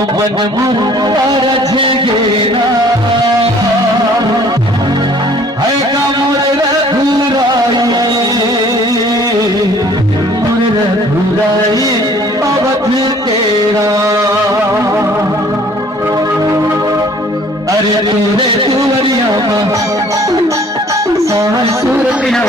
मन मुरझ गेना है का मोर रघुराई अवध तेरा। अरे तेरे तुवरिया सावन सूरतिया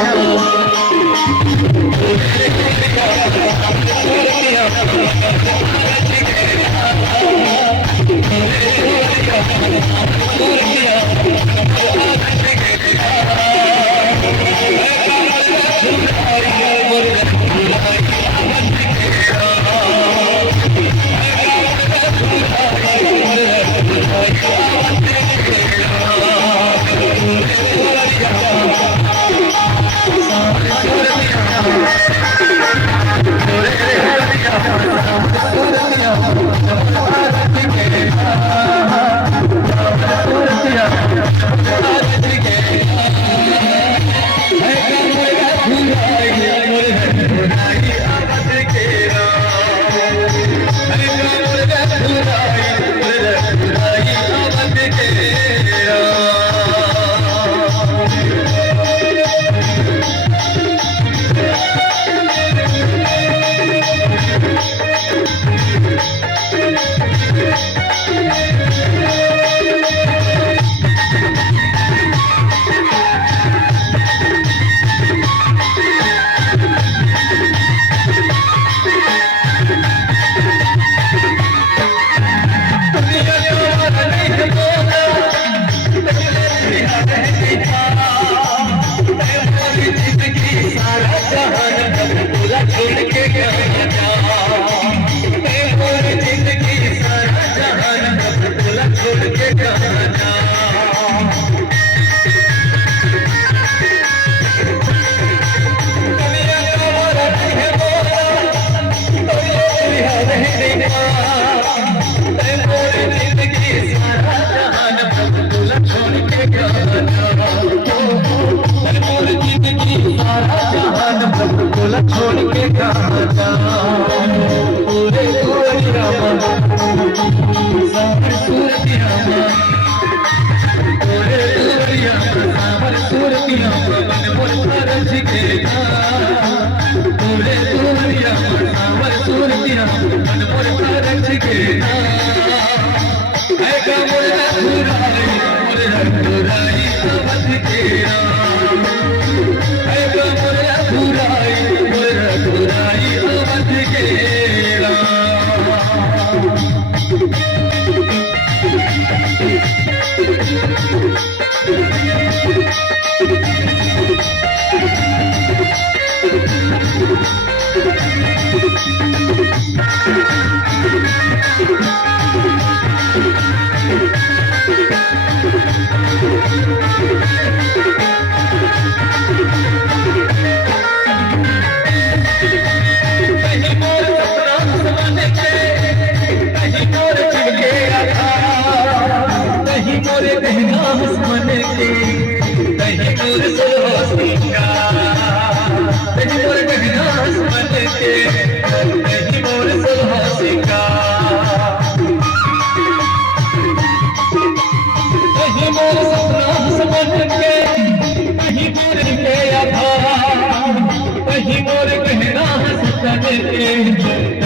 छोड़ के कहाँ जाऊं पूरे सूरतिया पूरे सूरतिया सावर सूरतिया मन मुरझ गेना पूरे सूरतिया सावर सूरतिया मन मुरझ गेना है का मोर रघुराई अवध तेरा है का मोर रघुराई अवध तेरा।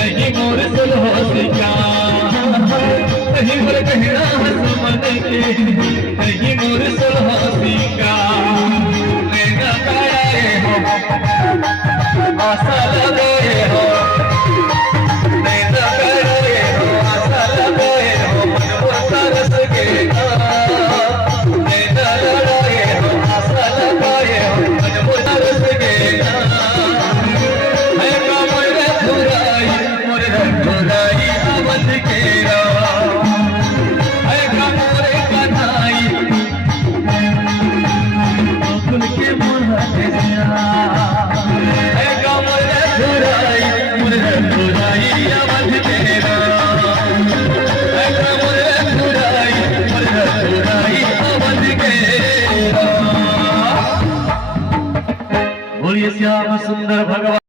नहीं मोर सुलहोसिका नहीं मोर कहना हसमन के नहीं मोर सुलहोसिका नैना गाए हो आशा लगाए हो नैना गाए हो आशा लगाए हो मन मोर तरस गेना नैना गाए हो आशा लगाए हो मन मोर तरस गेना रघुराई अवध तेरा है का मोर कन्हई कुल के मुरझिया है का मोर रघुराई अवध तेरा है का मोर रघुराई अवध तेरा। बोलिए श्याम सुंदर भगवान।